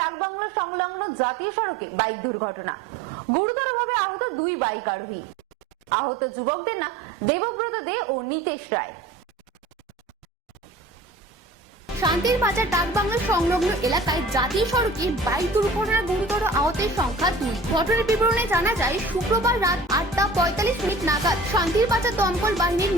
ডাকবাংলা সংলগ্ন জাতীয় সড়কে বাইক দুর্ঘটনা, গুরুতরভাবে আহত দুই বাইক আরোহী। আহত যুবকদের নাম দেবব্রত দে ও নিতেশ রায়। শান্তির বাজার ডাকবাংলা সংলগ্ন এলাকায় জাতীয় সড়কে বাইক দুর্ঘটনায় গুরুতর আহতের সংখ্যা 2। ঘটনার বিবরণে জানা যায়, শুক্রবার রাত 8:45 নাগাদ শান্তির বাজার দমকল বাহিনীর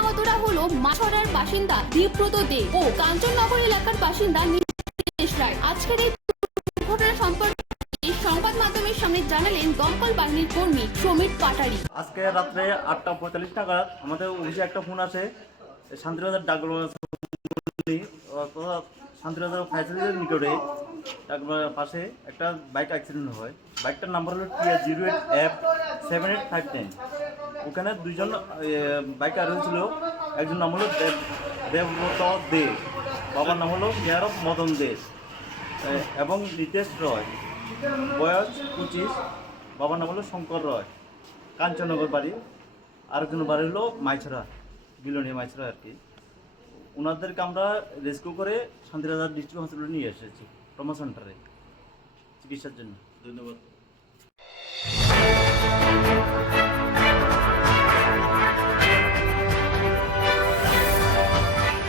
আহতরা হলো মাছড়ার বাসিন্দা দেবব্রত দে ও কাঞ্চননগর এলাকার বাসিন্দা নিতেশ রায়। আজকের এই দুর্ঘটনা সম্পর্কে সংবাদ মাধ্যমের সামনে জানালেন দমকল বাহিনীর কর্মী সমীর পাটারি। আজকে রাত্রে 8:45 নাগাদ আমাদের অফিসে একটা ফোন আসে, শান্তিবাজার ডাকবাংলা শান্তিবাজার ফায়ার সার্ভিসের নিকটে ডাকবাংলার পাশে একটা বাইক অ্যাক্সিডেন্ট হয়। বাইকটার নাম্বার হলো TR08F7859। ওখানে দুইজন বাইক আরোহী ছিল। একজন নাম হলো দেবব্রত দে, বাবার নাম হলো কেয়ারফ মদন দে, এবং নিতেশ রয়, বয়স 25, বাবার নাম হলো শঙ্কর রয়, কাঞ্চননগর বাড়ি। আরেকজন বাড়ি হলো মাইছড়া, বিলনিয়া মাইছড়া আর কি। ওনাদেরকে আমরা রেস্কিউ করে শান্তিবাজার ডিস্ট্রিক্ট হসপিটালে নিয়ে এসেছি ট্রমা সেন্টারে চিকিৎসার জন্য। ধন্যবাদ।